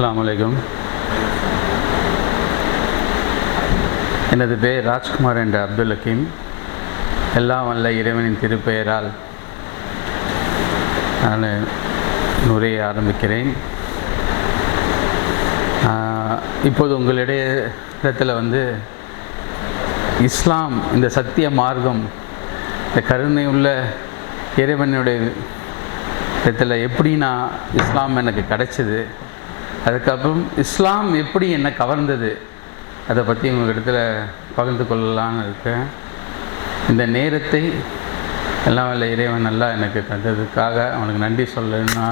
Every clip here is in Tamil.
அஸ்ஸலாமு எனது பேர்? ராஜ்குமார் என்ற அப்துல் ஹக்கீம். எல்லாம் வல்ல இறைவனின் திருப்பெயரால் நான் உரையை ஆரம்பிக்கிறேன். இப்போது உங்களுடைய இடத்துல வந்து இஸ்லாம் இந்த சத்திய மார்க்கம் இந்த கருணை உள்ள இறைவனுடைய இடத்துல எப்படி நான் இஸ்லாம் எனக்கு கிடைச்சது? அதுக்கப்புறம் இஸ்லாம் எப்படி என்னை கவர்ந்தது? அதை பற்றி உங்கள் இடத்துல பகிர்ந்து கொள்ளலான்னு இருக்கேன். இந்த நேரத்தை எல்லாம் வல்ல இறைவன் நல்லா எனக்கு தந்ததுக்காக அவனுக்கு நன்றி சொல்லணும்னா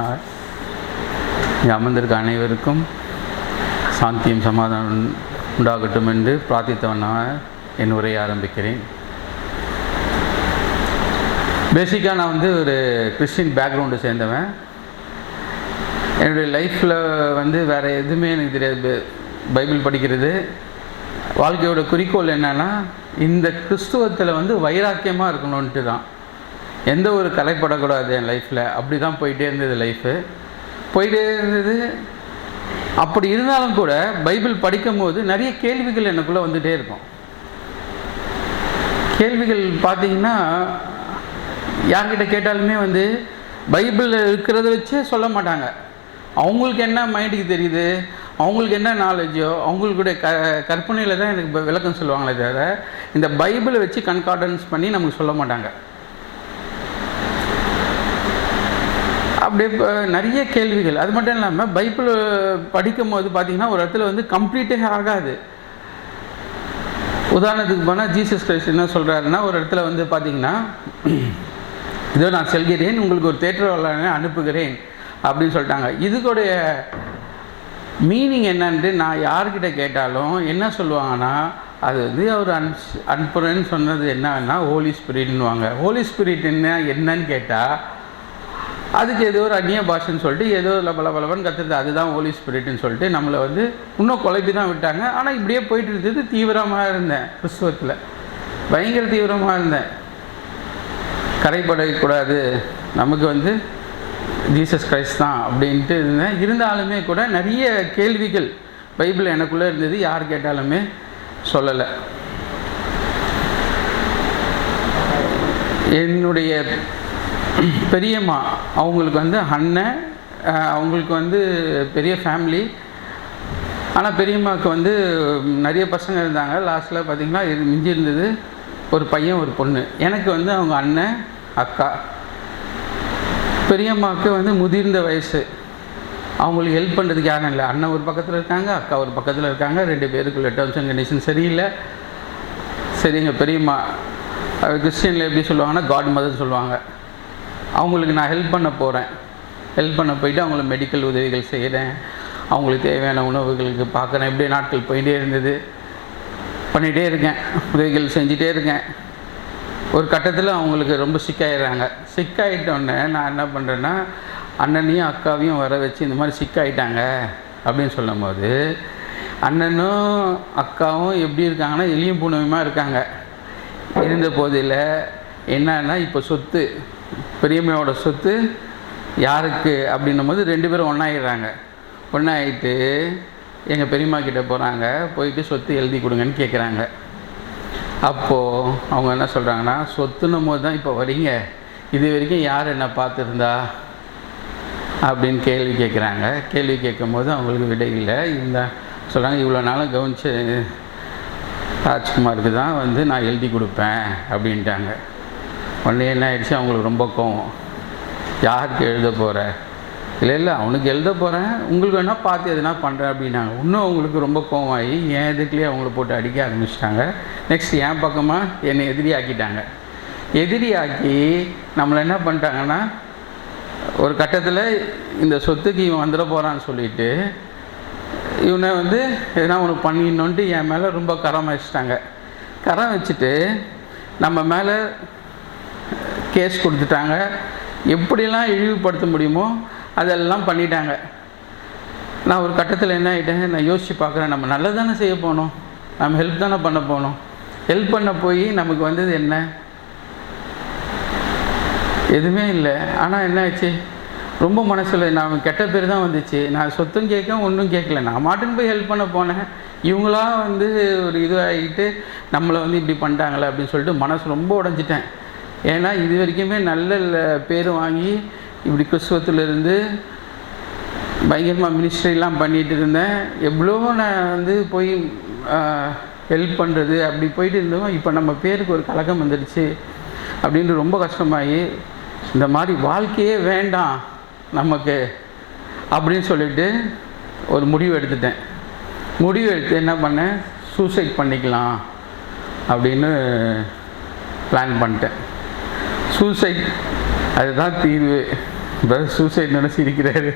இங்கே அமர்ந்திருக்க அனைவருக்கும் சாந்தியும் சமாதானம் உண்டாகட்டும் என்று பிரார்த்தித்தவனாக என் உரையை ஆரம்பிக்கிறேன். பேசிக்காக நான் வந்து ஒரு கிறிஸ்டின் பேக்ரவுண்டு சேர்ந்தவன். என்னுடைய லைஃப்பில் வந்து வேறு எதுவுமே எனக்கு தெரியாது. பைபிள் படிக்கிறது. வாழ்க்கையோட குறிக்கோள் என்னன்னா இந்த கிறிஸ்துவத்தில் வந்து வைராக்கியமாக இருக்கணுன்ட்டு தான். எந்த ஒரு கலைப்படக்கூடாது என் லைஃப்பில் அப்படி தான் போயிட்டே இருந்தது லைஃபு. போயிட்டே இருந்தது. அப்படி இருந்தாலும் கூட பைபிள் படிக்கும்போது நிறைய கேள்விகள் எனக்குள்ளே வந்துகிட்டே இருக்கும். கேள்விகள் பார்த்தீங்கன்னா யார்கிட்ட கேட்டாலுமே வந்து பைபிளில் இருக்கிறத வச்சே சொல்ல மாட்டாங்க. அவங்களுக்கு என்ன மைண்டுக்கு தெரியுது? அவங்களுக்கு என்ன நாலேஜோ அவங்களுடைய க கற்பனையில் தான் எனக்கு விளக்கம் சொல்லுவாங்களே தவிர இந்த பைபிளை வச்சு கன்கார்டன்ஸ் பண்ணி நமக்கு சொல்ல மாட்டாங்க. அப்படியே நிறைய கேள்விகள். அது மட்டும் இல்லாமல் பைபிள் படிக்கும் போது பார்த்தீங்கன்னா ஒரு இடத்துல வந்து கம்ப்ளீட்டே ஆகாது. உதாரணத்துக்கு போனால் ஜீசஸ் கிரைஸ்ட் என்ன சொல்கிறாருன்னா ஒரு இடத்துல வந்து பார்த்தீங்கன்னா இதோ நான் செல்கிறேன் உங்களுக்கு ஒரு தேற்றவாளனை அனுப்புகிறேன். அப்படின்னு சொல்லிட்டாங்க. இதுக்குடைய மீனிங் என்னன்ட்டு நான் யார்கிட்ட கேட்டாலும் என்ன சொல்லுவாங்கன்னா அது வந்து அவர் அன் அன்புறன்னு சொன்னது என்னன்னா ஹோலி ஸ்பிரிட்னுவாங்க ஹோலி ஸ்பிரிட் என்ன என்னன்னு கேட்டால் அதுக்கு ஏதோ ஒரு அந்நிய பாஷைன்னு சொல்லிட்டு ஏதோ லபல பலவன் கத்துறது அதுதான் ஹோலி ஸ்பிரிட்னு சொல்லிட்டு நம்மளை வந்து இன்னும் குழப்பி தான் விட்டாங்க. ஆனால் இப்படியே போயிட்டு இருந்தது தீவிரமாக இருந்தேன் கிறிஸ்துவத்தில். பயங்கர தீவிரமாக இருந்தேன். கரைப்படக்கூடாது நமக்கு வந்து ஜீசஸ் கிரைஸ்ட் தான் அப்படின்ட்டு இருந்தேன். இருந்தாலுமே கூட நிறைய கேள்விகள் பைபிள் எனக்குள்ளே இருந்தது யார் கேட்டாலுமே சொல்லலை. என்னுடைய பெரியம்மா அவங்களுக்கு வந்து அண்ணன் அவங்களுக்கு வந்து பெரிய ஃபேமிலி ஆனால் பெரியம்மாவுக்கு வந்து நிறைய பசங்க இருந்தாங்க. லாஸ்ட்டில் பார்த்திங்கன்னா இது மிஞ்சி இருந்தது. ஒரு பையன் ஒரு பொண்ணு. எனக்கு வந்து அவங்க அண்ணன் அக்கா. பெரியம்மாவுக்கு வந்து முதிர்ந்த வயசு. அவங்களுக்கு ஹெல்ப் பண்ணுறதுக்கு யாரும் இல்லை. அண்ணன் ஒரு பக்கத்தில் இருக்காங்க அக்கா ஒரு பக்கத்தில் இருக்காங்க ரெண்டு பேருக்குள்ள டேர்ம்ஸ் அண்ட் கண்டிஷன் சரியில்லை. சரி எங்கள் பெரியம்மா கிறிஸ்டியனில் எப்படி சொல்லுவாங்கன்னா காட் மதர் சொல்லுவாங்க. அவங்களுக்கு நான் ஹெல்ப் பண்ண போகிறேன் ஹெல்ப் பண்ண போயிட்டு அவங்களுக்கு மெடிக்கல் உதவிகள் செய்கிறேன் அவங்களுக்கு தேவையான உணவுகளுக்கு பார்க்குறேன். இப்படியே நாட்கள் போயிட்டே இருந்தது. பண்ணிகிட்டே இருக்கேன். உதவிகள் செஞ்சிட்டே இருக்கேன். ஒரு கட்டத்தில் அவங்களுக்கு ரொம்ப சிக்காயிடுறாங்க. சிக்காயிட்டோடனே நான் என்ன பண்ணுறேன்னா அண்ணனையும் அக்காவையும் வர வச்சு இந்த மாதிரி சிக்காயிட்டாங்க அப்படின்னு சொல்லும்போது அண்ணனும் அக்காவும் எப்படி இருக்காங்கன்னா எளியும் பூனவுமா இருக்காங்க. இருந்த போதில் என்னன்னா இப்போ சொத்து பெரியம்மையோட சொத்து யாருக்கு அப்படின்னும் போது ரெண்டு பேரும் ஒன்றாயிடுறாங்க ஒன்றாயிட்டு எங்கள் பெரியம்மா கிட்டே போகிறாங்க போயிட்டு சொத்து எழுதி கொடுங்கன்னு கேட்குறாங்க அப்போது அவங்க என்ன சொல்கிறாங்கன்னா சொத்துன்னும் போது தான் இப்போ வரீங்க இது வரைக்கும் யார் என்ன பார்த்துருந்தா? அப்படின்னு கேள்வி கேட்குறாங்க கேள்வி கேட்கும்போது அவங்களுக்கு விடை இல்லை. இந்த சொல்கிறாங்க இவ்வளோ நாளும் கவனிச்சு ராஜ்குமாருக்கு தான் வந்து நான் எழுதி கொடுப்பேன் அப்படின்ட்டாங்க. உடனே என்ன ஆயிடுச்சு? அவங்களுக்கு ரொம்ப கோவம். யாருக்கு எழுத போகிற இல்லை இல்லை அவனுக்கு எழுத போகிறேன் உங்களுக்கு வேணால் பார்த்து எதுனா பண்ணுறேன் அப்படின்னாங்க. இன்னும் அவங்களுக்கு ரொம்ப கோவமாகி ஆகி என் இதுக்குள்ளேயே அவங்கள போட்டு அடிக்க ஆரம்பிச்சிட்டாங்க. நெக்ஸ்ட் என் பக்கமாக என்னை எதிரி ஆக்கிட்டாங்க. எதிரி ஆக்கி நம்மளை என்ன பண்ணிட்டாங்கன்னா ஒரு கட்டத்தில் இந்த சொத்துக்கு இவன் வந்துட போகிறான்னு சொல்லிட்டு இவனை வந்து எதனா உனக்கு பண்ணிடணுன்ட்டு என் மேலே ரொம்ப கரம் வச்சுட்டாங்க. கரம் வச்சுட்டு நம்ம மேலே கேஸ் கொடுத்துட்டாங்க. எப்படிலாம் இழிவுபடுத்த முடியுமோ அதெல்லாம் பண்ணிட்டாங்க. நான் ஒரு கட்டத்தில் என்ன ஆகிட்டேன் நான் யோசித்து பார்க்குறேன் நம்ம நல்லது தானே செய்ய போனோம். நம்ம ஹெல்ப் தானே பண்ண போனோம். ஹெல்ப் பண்ண போய் நமக்கு வந்தது என்ன? எதுவுமே இல்லை. ஆனால் என்ன ஆச்சு? ரொம்ப மனசில் நான் கெட்ட பேர் தான் வந்துச்சு. நான் சொத்தும் கேட்க ஒன்றும் கேட்கல. நான் மாட்டுன்னு போய் ஹெல்ப் பண்ண போனேன். இவங்களா வந்து ஒரு இதுவாகிட்டு நம்மளை வந்து இப்படி பண்ணிட்டாங்களே அப்படின்னு சொல்லிட்டு மனசு ரொம்ப உடஞ்சிட்டேன். ஏன்னா இது வரைக்குமே நல்ல பேர் வாங்கி இப்படி கிறிஸ்துவத்திலிருந்து பயங்கரமாக மினிஸ்ட்ரிலாம் பண்ணிகிட்டு இருந்தேன். எவ்வளோ நான் வந்து போய் ஹெல்ப் பண்ணுறது அப்படி போயிட்டு இருந்தோம் இப்போ நம்ம பேருக்கு ஒரு கழகம் வந்துடுச்சு அப்படின்ட்டு ரொம்ப கஷ்டமாகி இந்த மாதிரி வாழ்க்கையே வேண்டாம் நமக்கு அப்படின்னு சொல்லிட்டு ஒரு முடிவு எடுத்துட்டேன். முடிவு எடுத்து என்ன பண்ணேன்? சூசைட் பண்ணிக்கலாம் அப்படின்னு பிளான் பண்ணிட்டேன். சூசைட் அதுதான் தீர்வு. இப்போ சூசைட் நினச்சி இருக்கிறாரு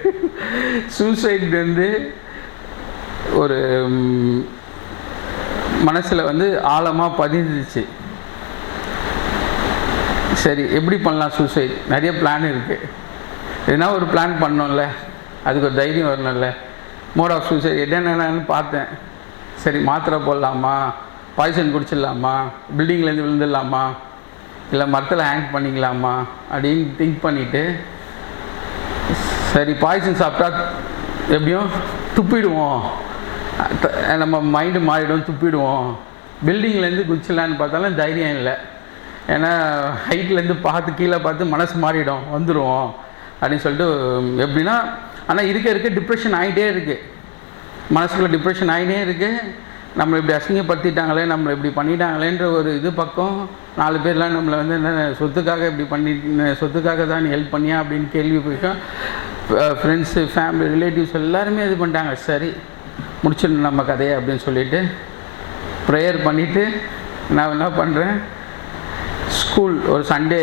சூசைட் வந்து ஒரு மனசில் வந்து ஆழமாக பதிஞ்சிச்சு சரி எப்படி பண்ணலாம் சூசைட் நிறைய பிளான் இருக்குது ஏன்னா ஒரு பிளான் பண்ணோம்ல. அதுக்கு ஒரு தைரியம் வரணும்ல. மோட் ஆஃப் சூசைட் என்னென்னு பார்த்தேன். சரி மாத்திரை போடலாமா? பாய்சன் குடிச்சிடலாமா? பில்டிங்லேருந்து விழுந்துடலாமா? இல்லை மரத்தில் ஹேங் பண்ணிக்கலாமா? அப்படின்னு திங்க் பண்ணிவிட்டு சரி பாய்சன் சாப்பிட்டா எப்படியும் துப்பிடுவோம். நம்ம மைண்டு மாறிடும் துப்பிடுவோம். பில்டிங்லேருந்து குதிச்சிடலான்னு பார்த்தாலும் தைரியம் இல்லை. ஏன்னா ஹைட்லேருந்து பார்த்து கீழே பார்த்து மனசு மாறிடும் வந்துடுவோம் அப்படின்னு சொல்லிட்டு எப்படின்னா ஆனால் இருக்க இருக்க டிப்ரெஷன் ஆகிட்டே இருக்குது மனசுக்குள்ளே டிப்ரெஷன் ஆகிட்டே இருக்குது நம்மளை இப்படி அசிங்கப்படுத்திட்டாங்களே நம்மளை இப்படி பண்ணிட்டாங்களேன்ற ஒரு இது பக்கம் நாலு பேர்லாம் நம்மளை வந்து என்ன சொத்துக்காக இப்படி பண்ணி சொத்துக்காக தான் நீ ஹெல்ப் பண்ணியா அப்படின்னு கேள்வி போயிட்டோம் ஃப்ரெண்ட்ஸு ஃபேமிலி ரிலேட்டிவ்ஸ் எல்லாருமே இது பண்ணிட்டாங்க. சரி முடிச்சிடணும் நம்ம கதையை அப்படின்னு சொல்லிட்டு ப்ரேயர் பண்ணிவிட்டு நான் என்ன பண்ணுறேன் ஸ்கூல் ஒரு சண்டே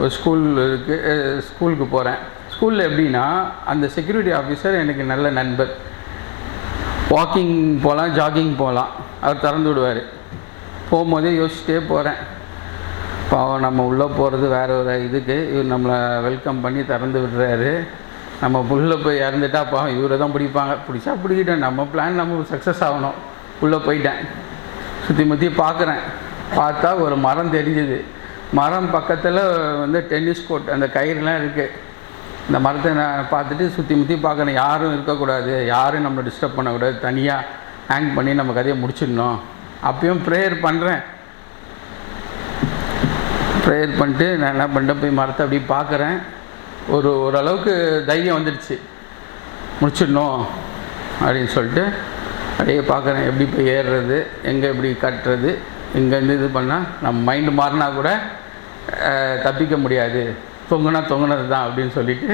ஒரு ஸ்கூல் இருக்குது ஸ்கூலுக்கு போகிறேன் ஸ்கூலில் எப்படின்னா அந்த செக்யூரிட்டி ஆஃபீஸர் எனக்கு நல்ல நண்பர். வாக்கிங் போகலாம் ஜாகிங் போகலாம். அவர் திறந்து விடுவார். போகும்போதே யோசிச்சுட்டே போகிறேன் பாவம் நம்ம உள்ளே போகிறது வேறு ஒரு இதுக்கு. இவர் நம்மளை வெல்கம் பண்ணி திறந்து விடுறாரு. நம்ம உள்ளே போய் இறந்துட்டா பாவம் இவரை தான் பிடிப்பாங்க. பிடிச்சா பிடிக்கிட்டேன் நம்ம பிளான் நம்ம சக்ஸஸ் ஆகணும். உள்ளே போயிட்டேன். சுற்றி முற்றி பார்க்குறேன். பார்த்தா ஒரு மரம் தெரிஞ்சுது. மரம் பக்கத்தில் வந்து டென்னிஸ் கோர்ட் அந்த கயிறுலாம் இருக்குது இந்த மரத்தை நான் பார்த்துட்டு சுற்றி முற்றி பார்க்குறேன் யாரும் இருக்கக்கூடாது. யாரும் நம்மளை டிஸ்டர்ப் பண்ணக்கூடாது. தனியாக ஹேங் பண்ணி நம்ம கதையை முடிச்சிடணும். அப்பயும் ப்ரேயர் பண்ணுறேன் ப்ரேயர் பண்ணிட்டு நான் என்ன பண்ணிட்டேன்? போய் மரத்தை அப்படியே பார்க்குறேன். ஒரு ஓரளவுக்கு தைரியம் வந்துடுச்சு. முடிச்சிடணும் அப்படின்னு சொல்லிட்டு அப்படியே பார்க்குறேன். எப்படி போய் ஏறுறது? எங்கே எப்படி கட்டுறது? எங்கேருந்து இது பண்ணால் நம்ம மைண்டு மாறினா கூட தப்பிக்க முடியாது. தொங்குனா தொங்குனது தான் அப்படின்னு சொல்லிட்டு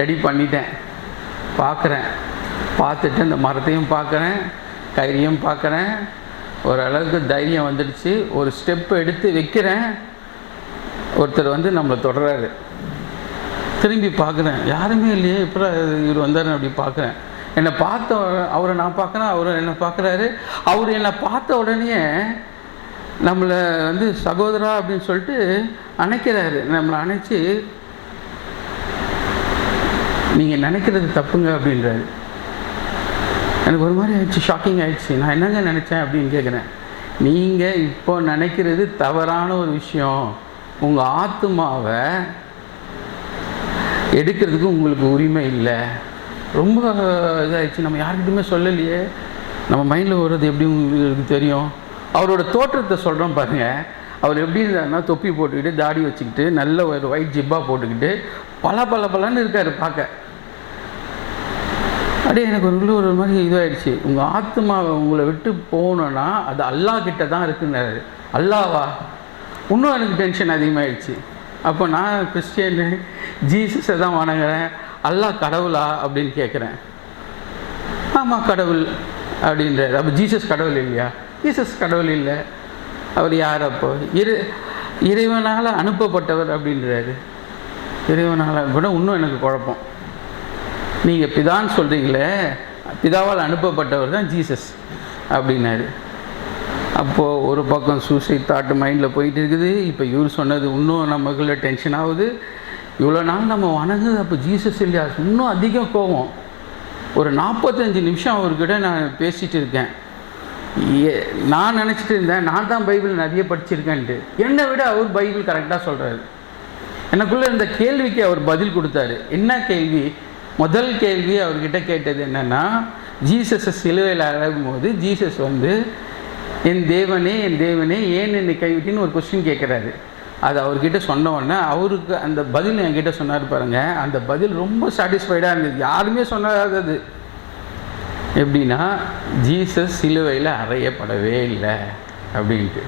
ரெடி பண்ணிட்டேன். பார்க்குறேன் பார்த்துட்டு அந்த மரத்தையும் பார்க்குறேன் கயிறையும் பார்க்குறேன் ஓரளவுக்கு தைரியம் வந்துடுச்சு. ஒரு ஸ்டெப் எடுத்து வைக்கிறேன். ஒருத்தர் வந்து நம்மளை தொடர்றாரு. திரும்பி பார்க்குறேன் யாருமே இல்லையே இப்போ இவர் வந்தார் அப்படி பார்க்குறேன் என்னை பார்த்த அவரை நான் பார்க்குறேன் அவர் என்னை பார்க்குறாரு அவர் என்னை பார்த்த உடனே நம்மளை வந்து சகோதரா அப்படின்னு சொல்லிட்டு அணைக்கிறாரு. நம்மளை அணைச்சி நீங்கள் நினைக்கிறது தப்புங்க அப்படின்றாரு. எனக்கு ஒரு மாதிரி ஆயிடுச்சு ஷாக்கிங் ஆயிடுச்சு. நான் என்னங்க நினச்சேன் அப்படின்னு கேட்குறேன் நீங்கள் இப்போ நினைக்கிறது தவறான ஒரு விஷயம். உங்கள் ஆத்மாவை எடுக்கிறதுக்கு உங்களுக்கு உரிமை இல்லை. ரொம்ப இதாகிடுச்சு நம்ம யார்கிட்டயுமே சொல்லலையே. நம்ம மைண்டில் வர்றது எப்படி உங்களுக்கு தெரியும்? அவரோட தோற்றத்தை சொல்கிறோம் பாருங்க. அவர் எப்படி இருந்தாருன்னா தொப்பி போட்டுக்கிட்டு தாடி வச்சுக்கிட்டு நல்ல ஒரு ஒயிட் ஜிப்பா போட்டுக்கிட்டு பல பல பலன்னு இருக்கார் பார்க்க. அப்படியே எனக்கு ஒரு உள்ள ஒரு மாதிரி இதாகிடுச்சு உங்கள் ஆத்மாவை உங்களை விட்டு போகணுன்னா அது அல்லாஹ் கிட்ட தான் இருக்குன்னாரு. அல்லாவா இன்னும் எனக்கு டென்ஷன் அதிகமாகிடுச்சு அப்போ நான் கிறிஸ்டியனு ஜீசஸை தான் வணங்குறேன். அல்லாஹ் கடவுளா அப்படின்னு கேட்குறேன் ஆமாம் கடவுள் அப்படின்றாரு. அப்போ ஜீசஸ் கடவுள் இல்லையா? ஜீசஸ் கடவுள் இல்லை. அவர் யார் அப்போ? இரு இறைவனால் அனுப்பப்பட்டவர் அப்படின்றாரு. இறைவனால் கூட இன்னும் எனக்கு குழப்பம். நீங்கள் பிதான்னு சொல்கிறீங்களே பிதாவால் அனுப்பப்பட்டவர் தான் ஜீசஸ் அப்படின்னாரு. அப்போது ஒரு பக்கம் சூசைட் தாட்டு மைண்டில் போயிட்டு இருக்குது. இப்போ இவர் சொன்னது இன்னும் நமக்குள்ள டென்ஷன் ஆகுது. இவ்வளோ நாள் நம்ம வணங்குது. அப்போ ஜீசஸ் இல்லையா? இன்னும் அதிகம் கோவம் ஒரு நாற்பத்தஞ்சு நிமிஷம் அவர்கிட்ட நான் பேசிகிட்டு இருக்கேன். நான் நினச்சிட்டு இருந்தேன் நான் தான் பைபிள் நிறைய படிச்சிருக்கேன்ட்டு. என்னை விட அவர் பைபிள் கரெக்டாக சொல்கிறாரு எனக்குள்ளே இந்த கேள்விக்கு அவர் பதில் கொடுத்தாரு. என்ன கேள்வி? முதல் கேள்வி அவர்கிட்ட கேட்டது என்னென்னா ஜீசஸை சிலுவையில் அழகும் போது ஜீசஸ் வந்து என் தேவனே என் தேவனே ஏன் என்னை கைவிட்டின்னு ஒரு கொஸ்டின் கேட்குறாரு. அது அவர்கிட்ட சொன்ன உடனே அவருக்கு அந்த பதில் என்கிட்ட சொன்னார் பாருங்கள் அந்த பதில் ரொம்ப சாட்டிஸ்ஃபைடாக இருந்தது. யாருமே சொன்னாதது எப்படின்னா ஜீசஸ் சிலுவையில் அறையப்படவே இல்லை அப்படின்ட்டு.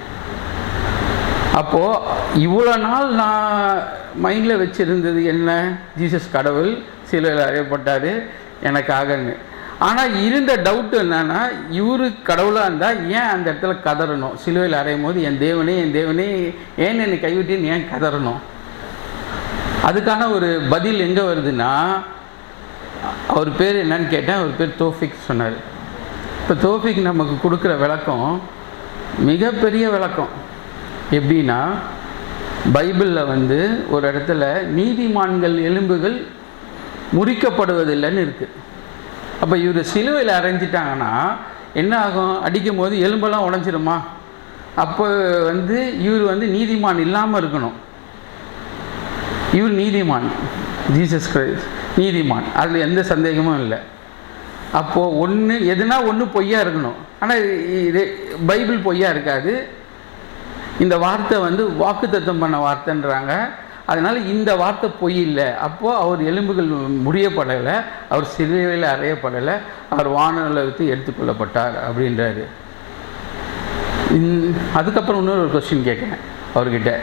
அப்போது இவ்வளோ நாள் நான் மைண்டில் வச்சுருந்தது என்ன? ஜீசஸ் கடவுள் சிலுவையில் அறையப்பட்டார் எனக்காகன்னு. ஆனால் இருந்த டவுட் என்னென்னா இவரு கடவுளாக இருந்தால் ஏன் அந்த இடத்துல கதறணும்? சிலுவையில் அறையும் போது என் தேவனே என் தேவனே ஏன் என்னை கைவிட்டேன்னு ஏன் கதறணும்? அதுக்கான ஒரு பதில் எங்கே வருதுன்னா அவர் பேர் என்னன்னு கேட்டேன் அவர் பேர் தோஃபிக் சொன்னார். இப்போ தோஃபிக் நமக்கு கொடுக்குற விளக்கம் மிகப்பெரிய விளக்கம். எப்படின்னா பைபிளில் வந்து ஒரு இடத்துல நீதிமான்கள் எலும்புகள் முறிக்கப்படுவதில்லைன்னு இருக்குது அப்போ இவர் சிலுவையில் அரைஞ்சிட்டாங்கன்னா என்ன ஆகும்? அடிக்கும் போது எலும்பெல்லாம் உடஞ்சிருமா? அப்போ வந்து இவர் வந்து நீதிமான் இல்லாமல் இருக்கணும். இவர் நீதிமான் ஜீசஸ் கிரைஸ்ட். நீதிமான். அதில் எந்த சந்தேகமும் இல்லை. அப்போது ஒன்று எதுனா ஒன்று பொய்யா இருக்கணும். ஆனால் இது பைபிள் பொய்யா இருக்காது. இந்த வார்த்தை வந்து வாக்குத்தத்தம் பண்ண வார்த்தைன்றாங்க. அதனால் இந்த வார்த்தை பொய் இல்லை. அப்போது அவர் எலும்புகள் முடியப்படலை. அவர் சிலுவையில் அறையப்படலை. அவர் வானலகத்து எடுத்துக்கொள்ளப்பட்டார் அப்படின்றாரு. இந்- அதுக்கப்புறம் இன்னொரு கொஸ்டின் கேட்குறேன் அவர்கிட்ட.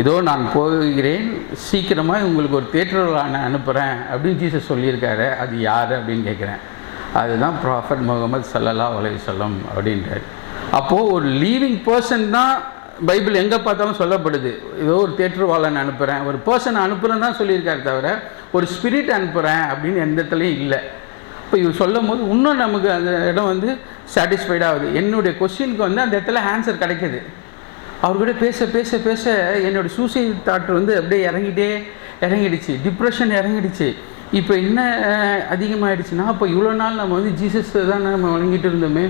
இதோ நான் போகிறேன் சீக்கிரமாக உங்களுக்கு ஒரு தேட்டரில் நான் அனுப்புகிறேன் அப்படின்னு ஜீசஸ் சொல்லியிருக்காரு. அது யார் அப்படின்னு கேட்குறேன் அதுதான் ப்ராஃபட் முகமது சல்லல்லா அலைவசல்லம் அப்படின்றாரு. அப்போது ஒரு லீவிங் பர்சன் தான் பைபிள் எங்கே பார்த்தாலும் சொல்லப்படுது. ஏதோ ஒரு தேட்டர்வாளன் அனுப்புகிறேன் ஒரு பர்சன் அனுப்புகிறேன் தான் சொல்லியிருக்காரு தவிர ஒரு ஸ்பிரிட் அனுப்புகிறேன் அப்படின்னு எந்த இடத்துலையும் இல்லை. இப்போ இவர் சொல்லும் போது இன்னும் நமக்கு அந்த இடம் வந்து சாட்டிஸ்ஃபைடாகுது என்னுடைய கொஸ்டினுக்கு வந்து அந்த இடத்துல ஆன்சர் கிடைக்கிது. அவர்கிட்ட பேச பேச பேச என்னோடய சூசைட் தாட் வந்து அப்படியே இறங்கிட்டே இறங்கிடுச்சு. டிப்ரெஷன் இறங்கிடுச்சு. இப்போ என்ன அதிகமாகிடுச்சுன்னா அப்போ இவ்வளோ நாள் நம்ம வந்து ஜீசஸ் தான் நம்ம வணங்கிட்டு இருந்தோமே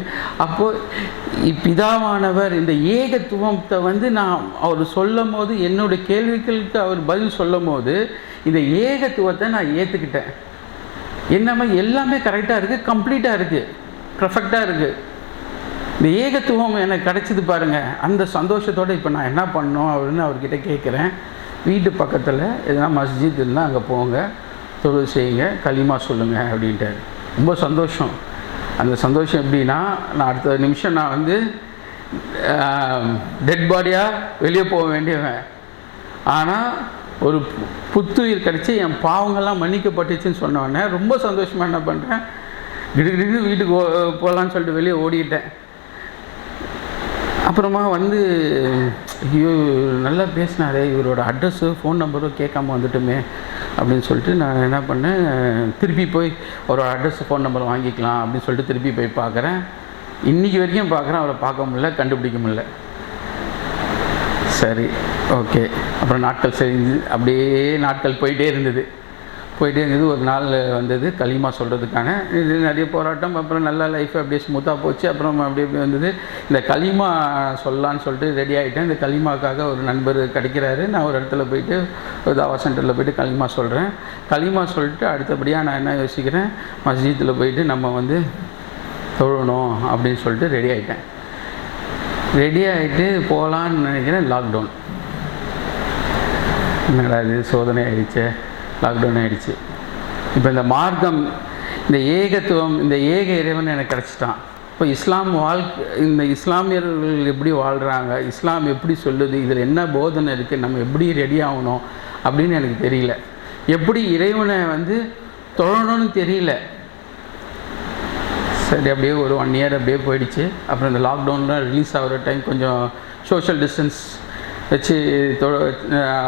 அப்போது பிதாவானவர் இந்த ஏகத்துவத்தை வந்து நான் அவர் சொல்லும் போது என்னுடைய கேள்விகளுக்கு அவர் பதில் சொல்லும் போது இந்த ஏகத்துவத்தை நான் ஏற்றுக்கிட்டேன் என்னமே எல்லாமே கரெக்டாக இருக்குது கம்ப்ளீட்டாக இருக்குது பர்ஃபெக்டாக இருக்குது இந்த ஏகத்துவம் எனக்கு கிடச்சிது பாருங்கள் அந்த சந்தோஷத்தோடு இப்போ நான் என்ன பண்ணணும் அப்படின்னு அவர்கிட்ட கேட்குறேன் வீட்டு பக்கத்தில் எதனா மஸ்ஜித் இருந்தால் அங்கே போங்க. தொழில் செய்யுங்க. களிமா சொல்லுங்கள் அப்படின்ட்டு ரொம்ப சந்தோஷம். அந்த சந்தோஷம் எப்படின்னா நான் அடுத்த நிமிஷம் நான் வந்து டெட் பாடியாக வெளியே போக வேண்டியவன். ஆனால் ஒரு பு- புத்துயிர் கிடச்சி என் பாவங்கள்லாம் மன்னிக்கப்பட்டுச்சுன்னு சொன்ன ரொம்ப சந்தோஷமாக என்ன பண்ணுறேன் திடீர்னு வீட்டுக்கு போகலான்னு சொல்லிட்டு வெளியே ஓடிக்கிட்டேன் அப்புறமா வந்து ஐயோ இவர் நல்லா பேசினாரே இவரோட அட்ரஸ்ஸு ஃபோன் நம்பரும் கேட்காம வந்துட்டுமே அப்படின்னு சொல்லிட்டு நான் என்ன பண்ணேன் திருப்பி போய் அவரோட அட்ரஸ் ஃபோன் நம்பர் வாங்கிக்கலாம் அப்படின்னு சொல்லிட்டு திருப்பி போய் பார்க்குறேன். இன்றைக்கி வரைக்கும் பார்க்குறேன் அவரை பார்க்க முடியல கண்டுபிடிக்க முடியல. சரி ஓகே. அப்புறம் நாட்கள் செஞ்சு அப்படியே நாட்கள் போயிட்டே இருந்தது. போயிட்டே இருந்தது. ஒரு நாள் வந்தது களிமா சொல்கிறதுக்கான இது நிறைய போராட்டம் அப்புறம் நல்ல லைஃப் அப்படியே ஸ்மூத்தாக போச்சு. அப்புறம் அப்படியே அப்படி வந்தது. இந்த களிமா சொல்லலான்னு சொல்லிட்டு ரெடி ஆகிட்டேன் இந்த களிமாக்காக ஒரு நண்பர் கிடைக்கிறாரு. நான் ஒரு இடத்துல போயிட்டு ஒரு தாவா சென்டரில் போயிட்டு களிமா சொல்கிறேன் களிமா சொல்லிட்டு அடுத்தபடியாக நான் என்ன யோசிக்கிறேன்? மஸ்ஜித்தில் போயிட்டு நம்ம வந்து தொழணும் அப்படின்னு சொல்லிட்டு ரெடி ஆகிட்டேன் ரெடி ஆகிட்டு போகலான்னு நினைக்கிறேன். லாக்டவுன் என்னடா இது? சோதனை ஆயிடுச்சு. லாக்டவுன் ஆகிடுச்சு இப்போ இந்த மார்க்கம் இந்த ஏகத்துவம் இந்த ஏக இறைவன் எனக்கு கிடச்சிட்டான் இப்போ இஸ்லாம் வாழ் இந்த இஸ்லாமியர்கள் எப்படி வாழ்கிறாங்க இஸ்லாம் எப்படி சொல்லுது இதில் என்ன போதனை இருக்குது நம்ம எப்படி ரெடி ஆகணும் அப்படின்னு எனக்கு தெரியல. எப்படி இறைவனை வந்து தொழணும்னு தெரியல. சரி அப்படியே ஒரு ஒன் இயர் அப்படியே போயிடுச்சு. அப்புறம் இந்த லாக்டவுனில் ரிலீஸ் ஆகிற டைம் கொஞ்சம் சோஷியல் டிஸ்டன்ஸ் வச்சு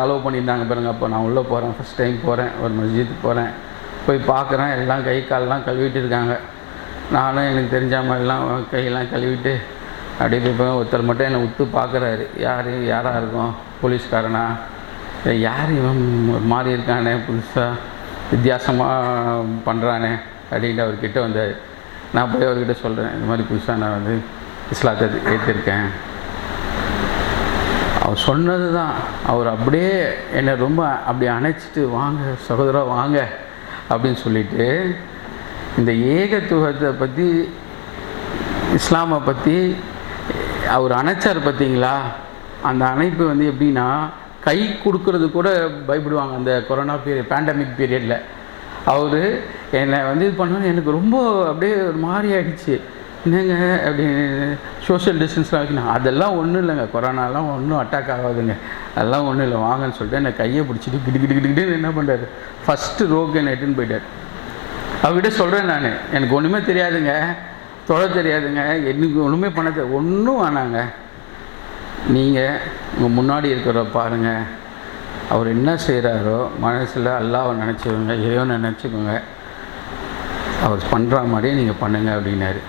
அலோவ் பண்ணியிருந்தாங்க பாருங்க. அப்போ நான் உள்ளே போகிறேன் ஃபஸ்ட் டைம் போகிறேன் ஒரு மஸ்ஜித்துக்கு போகிறேன் போய் பார்க்குறேன். எல்லாம் கை காலெலாம் கழுவிட்டு இருக்காங்க. நானும் எனக்கு தெரிஞ்ச மாதிரிலாம் கையெல்லாம் கழுவிட்டு அப்படியே போய் போய் ஒருத்தர் மட்டும் என்னை உத்து பார்க்குறாரு. யார் யாராக இருக்கும்? போலீஸ்காரனா? யார் இவன்? ஒரு மாதிரி இருக்கானே புதுசாக வித்தியாசமாக பண்ணுறானே அப்படின்ட்டு அவர்கிட்ட வந்தார். நான் போய் அவர்கிட்ட சொல்கிறேன் இந்த மாதிரி புதுசாக நான் வந்து இஸ்லாத்தை ஏற்றிருக்கேன் அவர் சொன்னது தான் அவர் அப்படியே என்னை ரொம்ப அப்படி அணைச்சிட்டு வாங்க சகோதரா வாங்க அப்படின்னு சொல்லிட்டு இந்த ஏகத்துவத்தை பற்றி இஸ்லாமை பற்றி அவர் அணைச்சார் பார்த்தீங்களா அந்த அணைப்பு வந்து எப்படின்னா கை கொடுக்கறது கூட பயப்படுவாங்க அந்த கொரோனா பீரியட் பேண்டமிக் பீரியடில் அவர் என்னை வந்து இது பண்ணோன்னு எனக்கு ரொம்ப அப்படியே ஒரு மாதிரி ஆகிடுச்சு என்னங்க அப்படி சோஷியல் டிஸ்டன்ஸ்லாம் வைக்கணும். அதெல்லாம் ஒன்றும் இல்லைங்க. கொரோனாலாம் ஒன்றும் அட்டாக் ஆகாதுங்க. அதெல்லாம் ஒன்றும் இல்லை. வாங்கன்னு சொல்லிட்டு என்னை கையை பிடிச்சிட்டு கிடு கிடு கிடு என்ன பண்ணுறாரு ஃபஸ்ட்டு ரோக்கு என்னை எட்டுன்னு போயிட்டார். அவர்கிட்ட சொல்கிறேன் நான். எனக்கு ஒன்றுமே தெரியாதுங்க. தொட தெரியாதுங்க. எனக்கு ஒன்றுமே பண்ண தெரியாது ஒன்றும் வேணாங்க. நீங்கள் உங்கள் முன்னாடி இருக்கிற பாருங்கள் அவர் என்ன செய்கிறாரோ மனசில் அல்லாவை நினச்சிக்கோங்க இறைவனை நினச்சிக்கோங்க. அவர் பண்ணுற மாதிரியே நீங்கள் பண்ணுங்கள் அப்படின்னாரு.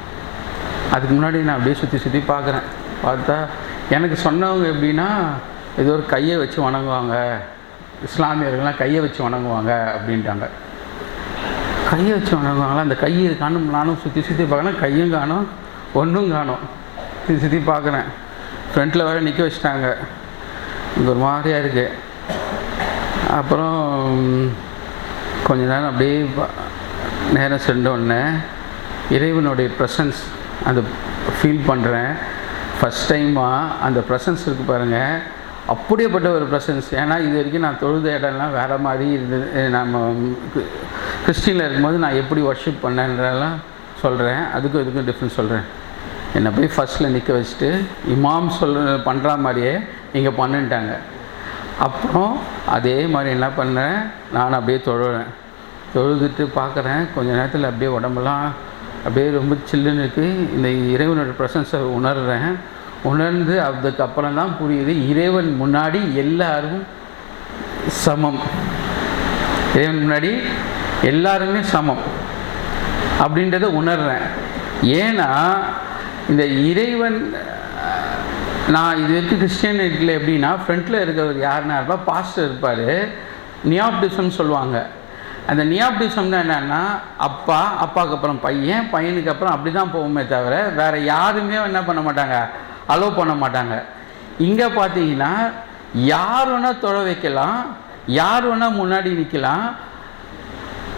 அதுக்கு முன்னாடி நான் அப்படியே சுற்றி சுற்றி பார்க்குறேன். பார்த்தா எனக்கு சொன்னவங்க எப்படின்னா ஏதோ ஒரு கையை வச்சு வணங்குவாங்க. இஸ்லாமியர்கள்லாம் கையை வச்சு வணங்குவாங்க அப்படின்ட்டாங்க. கையை வச்சு வணங்குவாங்களா? அந்த கையை காணும் நானும் சுற்றி சுற்றி பார்க்குறேன். கையும் காணும் ஒன்றும் காணும். சுற்றி சுற்றி பார்க்குறேன். ஃப்ரண்ட்டில் வேறு நிற்க வச்சிட்டாங்க. இது ஒரு மாதிரியாக இருக்குது அப்புறம் கொஞ்ச நேரம் அப்படியே நேரம் சென்ற உடனே இறைவனுடைய ப்ரெசன்ஸ் அந்த ஃபீல் பண்ணுறேன் ஃபஸ்ட் டைமாக அந்த ப்ரெசன்ஸ் இருக்குது பாருங்கள் அப்படியேப்பட்ட ஒரு ப்ரெசன்ஸ் ஏன்னா இது வரைக்கும் நான் தொழுத இடம்லாம் வேறு மாதிரி இருந்தது நம்ம கிறிஸ்டினில் இருக்கும்போது நான் எப்படி ஒர்ஷிப் பண்ணேன்றலாம் சொல்கிறேன் அதுக்கும் இதுக்கும் டிஃப்ரென்ஸ் சொல்கிறேன் என்னை போய் ஃபஸ்ட்டில் நிற்க வச்சுட்டு இமாம் சொல் பண்ணுற மாதிரியே இங்கே பண்ணுன்ட்டாங்க. அப்புறம் அதே மாதிரி என்ன பண்ணேன் நான் அப்படியே தொழுறேன். தொழுதுட்டு பார்க்குறேன் கொஞ்ச நேரத்தில் அப்படியே உடம்புலாம் அப்படியே ரொம்ப சில்லுன்னு இருக்குது இந்த இறைவனோட ப்ரெசன்ஸை உணர்கிறேன் உணர்ந்து அதுக்கப்புறம் தான் புரியுது. இறைவன் முன்னாடி எல்லாரும் சமம். இறைவன் முன்னாடி எல்லாருமே சமம் அப்படின்றத உணர்கிறேன் ஏன்னா இந்த இறைவன் நான் இது வரைக்கும் கிறிஸ்டியனிட்டியில் எப்படின்னா ஃப்ரண்ட்டில் இருக்கிறவர் யாருன்னா இருப்பா? பாஸ்டர் இருப்பார். நியாப்டிசம் சொல்லுவாங்க. அந்த நியாப்டிசம்னா என்னன்னா அப்பா அப்பாவுக்கு அப்புறம் பையன் பையனுக்கு அப்புறம் அப்படி தான் போகுமே தவிர வேறு யாருமே என்ன பண்ண மாட்டாங்க. அலோவ் பண்ண மாட்டாங்க. இங்கே பார்த்தீங்கன்னா யார் வேணால் தொலை வைக்கலாம் யார் வேணால் முன்னாடி நிற்கலாம்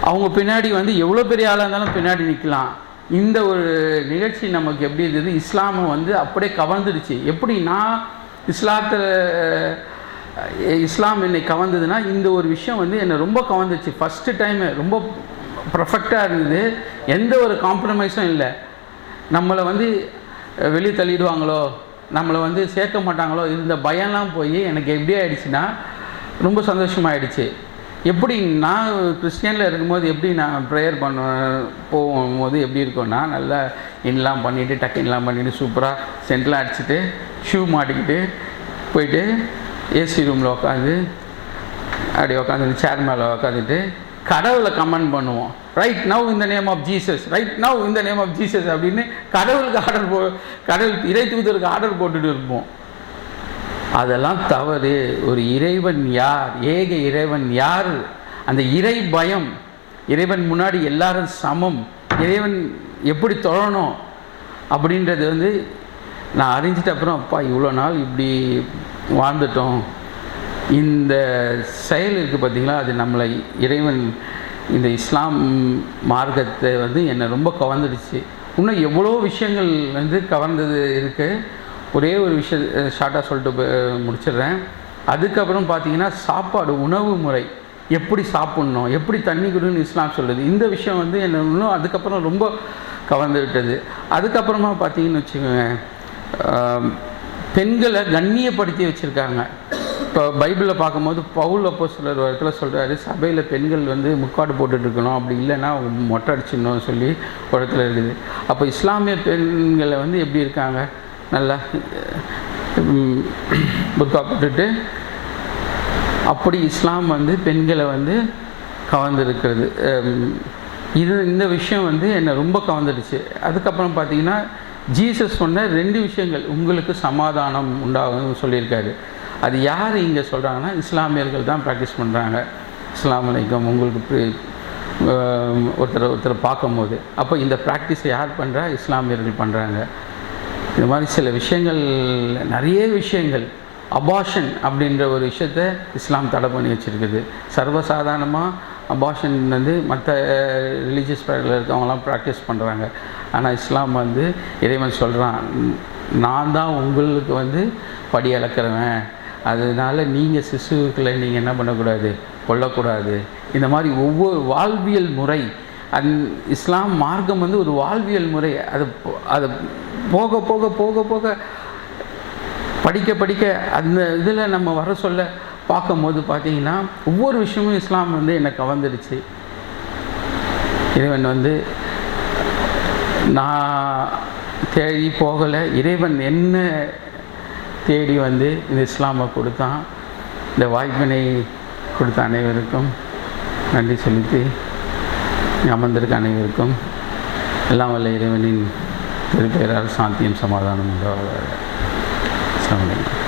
அவங்க பின்னாடி வந்து எவ்வளோ பெரிய ஆளாக இருந்தாலும் பின்னாடி நிற்கலாம் இந்த ஒரு நிகழ்ச்சி நமக்கு எப்படி இருந்தது? இஸ்லாமை வந்து அப்படியே கவர்ந்துடுச்சு. எப்படின்னா இஸ்லாத்தில் இஸ்லாம் என்னை கவர்ந்ததுன்னா இந்த ஒரு விஷயம் வந்து என்னை ரொம்ப கவர்ந்துச்சு. ஃபஸ்ட்டு டைமு ரொம்ப பர்ஃபெக்டாக இருந்தது. எந்த ஒரு காம்ப்ரமைஸும் இல்லை. நம்மளை வந்து வெளியே தள்ளிடுவாங்களோ நம்மளை வந்து சேர்க்க மாட்டாங்களோ இந்த பயம்லாம் போய் எனக்கு எப்படி ஆயிடுச்சுன்னா ரொம்ப சந்தோஷமாயிடுச்சு. எப்படி நான் கிறிஸ்டியனில் இருக்கும்போது எப்படி நான் ப்ரேயர் பண்ண போகும்போது எப்படி இருக்கும்னா நல்லா இன்லாம் பண்ணிவிட்டு டக்கின்லாம் பண்ணிவிட்டு சூப்பராக சென்ட்லாம் அடிச்சுட்டு ஷூ மாட்டிக்கிட்டு போயிட்டு ஏசி ரூமில் உட்காந்து அப்படி உட்காந்து சேர் மேலே உட்காந்துட்டு கடவுளை கமெண்ட் பண்ணுவோம். ரைட் நவ் இந்த name of Jesus right now இந்த நேம் ஆஃப் ஜீசஸ் அப்படின்னு கடவுளுக்கு ஆர்டர் போ கடவுள் இறை தூதருக்கு ஆர்டர் போட்டுட்டு இருப்போம். அதெல்லாம் தவறு. ஒரு இறைவன் யார்? ஏக இறைவன் யார்? அந்த இறை பயம். இறைவன் முன்னாடி எல்லாரும் சமம். இறைவன் எப்படி தொழணும்? அப்படின்றது வந்து நான் அறிஞ்சிட்ட அப்புறம் அப்பா இவ்வளோ நாள் இப்படி வாழ்ந்துட்டோம். இந்த செயல் இருக்குது பார்த்தீங்களா? அது நம்மளை இறைவன் இந்த இஸ்லாம் மார்க்கத்தை வந்து என்னை ரொம்ப கவர்ந்துடுச்சு. இன்னும் எவ்வளோ விஷயங்கள் வந்து கவர்ந்தது இருக்குது ஒரே ஒரு விஷயம் ஷார்ட்டாக சொல்லிட்டு முடிச்சிடுறேன். அதுக்கப்புறம் பார்த்தீங்கன்னா சாப்பாடு உணவு முறை எப்படி சாப்பிட்ணும் எப்படி தண்ணி குடின்னு இஸ்லாம் சொல்லுது. இந்த விஷயம் வந்து என்னை இன்னும் அதுக்கப்புறம் ரொம்ப கவர்ந்து விட்டது அதுக்கப்புறமா பார்த்தீங்கன்னு வச்சுக்கோங்க பெண்களை கண்ணியப்படுத்தி வச்சுருக்காங்க. இப்போ பைபிளில் பார்க்கும்போது பவுல் அப்போ சிலர் ஒரு இடத்துல சொல்கிறாரு சபையில் பெண்கள் வந்து முக்காடு போட்டுட்ருக்கணும் அப்படி இல்லைன்னா அவங்க மொட்டை அடிச்சிடணும் சொல்லி ஒரு இடத்துல இருக்குது. அப்போ இஸ்லாமிய பெண்களை வந்து எப்படி இருக்காங்க? நல்லா உம், புர்கா போட்டுட்டு அப்படி இஸ்லாம் வந்து பெண்களை வந்து கவர்ந்துருக்கிறது. இது இந்த விஷயம் வந்து என்னை ரொம்ப கவர்ந்துடுச்சு. அதுக்கப்புறம் பார்த்தீங்கன்னா ஜீசஸ் சொன்ன ரெண்டு விஷயங்கள் உங்களுக்கு சமாதானம் உண்டாகும்னு சொல்லியிருக்காரு. அது யார் இங்கே சொல்கிறாங்கன்னா இஸ்லாமியர்கள் தான் ப்ராக்டிஸ் பண்ணுறாங்க இஸ்லாம் அலைக்கம் உங்களுக்கு ஒருத்தர் ஒருத்தர் பார்க்கும்போது. அப்போ இந்த ப்ராக்டிஸை யார் பண்ணுறா இஸ்லாமியர்கள் பண்ணுறாங்க இந்த மாதிரி சில விஷயங்கள் நிறைய விஷயங்கள். அபாஷன் அப்படின்ற ஒரு விஷயத்த இஸ்லாம் தடை பண்ணி வச்சுருக்குது. சர்வசாதாரணமாக அபாஷன் வந்து மற்ற ரிலீஜியஸ் பேரில் இருக்கவங்களாம் ப்ராக்டிஸ் பண்ணுறாங்க ஆனால் இஸ்லாம் வந்து இறைவன் சொல்கிறான் நான் தான் உங்களுக்கு வந்து படி அளக்கிறவன். அதனால் நீங்கள் சிசுக்களை நீங்கள் என்ன பண்ணக்கூடாது? கொல்லக்கூடாது. இந்த மாதிரி ஒவ்வொரு வாழ்வியல் முறை அந் இஸ்லாம் மார்க்கம் வந்து ஒரு வாழ்வியல் முறை. அது அது போக போக போக போக படிக்க படிக்க அந்த இதில் நம்ம வர சொல்ல பார்க்கும்போது பார்த்தீங்கன்னா ஒவ்வொரு விஷயமும் இஸ்லாம் வந்து என்னை கவர்ந்துடுச்சு. இறைவன் வந்து நான் தேடி போகலை இறைவன் என்ன தேடி வந்து இந்த இஸ்லாமை கொடுத்தான் இந்த வாய்ப்பினை கொடுத்த அனைவருக்கும் நன்றி செலுத்தி அமர்ந்திருக்க அனைவருக்கும் எல்லாம் வல்ல இறைவனின் திருப்பெயரால் சாந்தியும் சமாதானம் உண்டாவதாக. அஸ்ஸலாமு